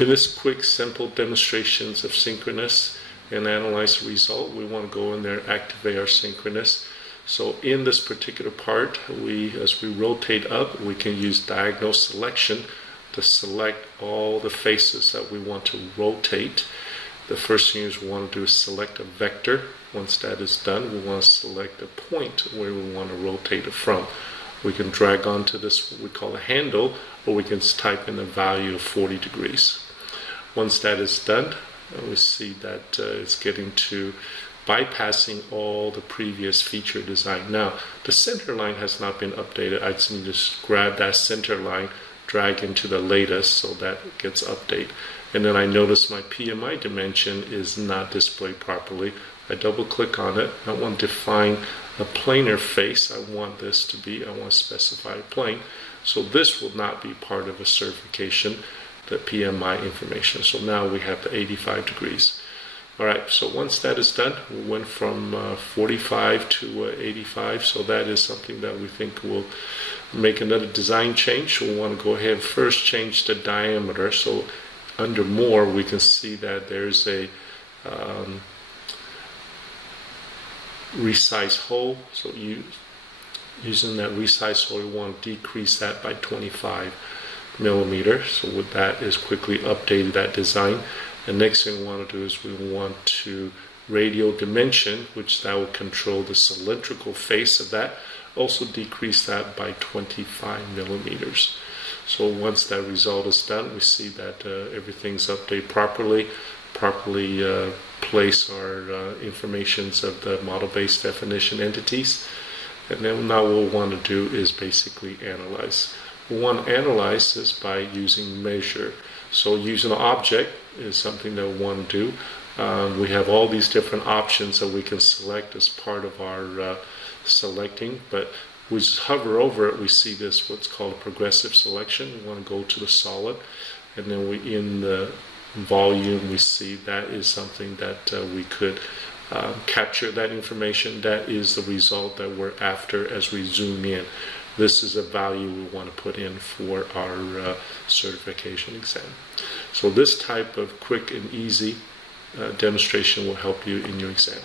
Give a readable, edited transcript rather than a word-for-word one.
In this quick, simple demonstrations of synchronous and analyze the result, we want to go in there and activate our synchronous. So in this particular part, as we rotate up, we can use diagonal selection to select all the faces that we want to rotate. The first thing is we want to do is select a vector. Once that is done, we want to select a point where we want to rotate it from. We can drag onto this, what we call a handle, or we can type in a value of 40 degrees. Once that is done, we see that it's getting to bypassing all the previous feature design. Now, the center line has not been updated. I just need to grab that center line, drag into the latest so that it gets updated. And then I notice my PMI dimension is not displayed properly. I double click on it. I want to define a planar face. I want this to be, I want to specify a plane. So this will not be part of a certification, the PMI information. So now we have the 85 degrees. All right, so once that is done, we went from 45 to 85. So that is something that we think will make another design change. We want to go ahead and first change the diameter. So under more, we can see that there's a Resize Hole. So using that Resize Hole, we want to decrease that by 25 millimeters. So with that is quickly updated that design. The next thing we want to do is we want to Radial Dimension, which that will control the cylindrical face of that. Also decrease that by 25 millimeters. So once that result is done, we see that everything's updated properly place our informations of the model-based definition entities. And then now what we want to do is basically analyze. We want to analyze this by using measure. So using an object is something that we want to do. We have all these different options that we can select as part of our selecting, but we just hover over it, we see this, what's called a progressive selection. We want to go to the solid, and then in the volume, we see that is something that we could capture that information. That is the result that we're after as we zoom in. This is a value we want to put in for our certification exam. So this type of quick and easy demonstration will help you in your exam.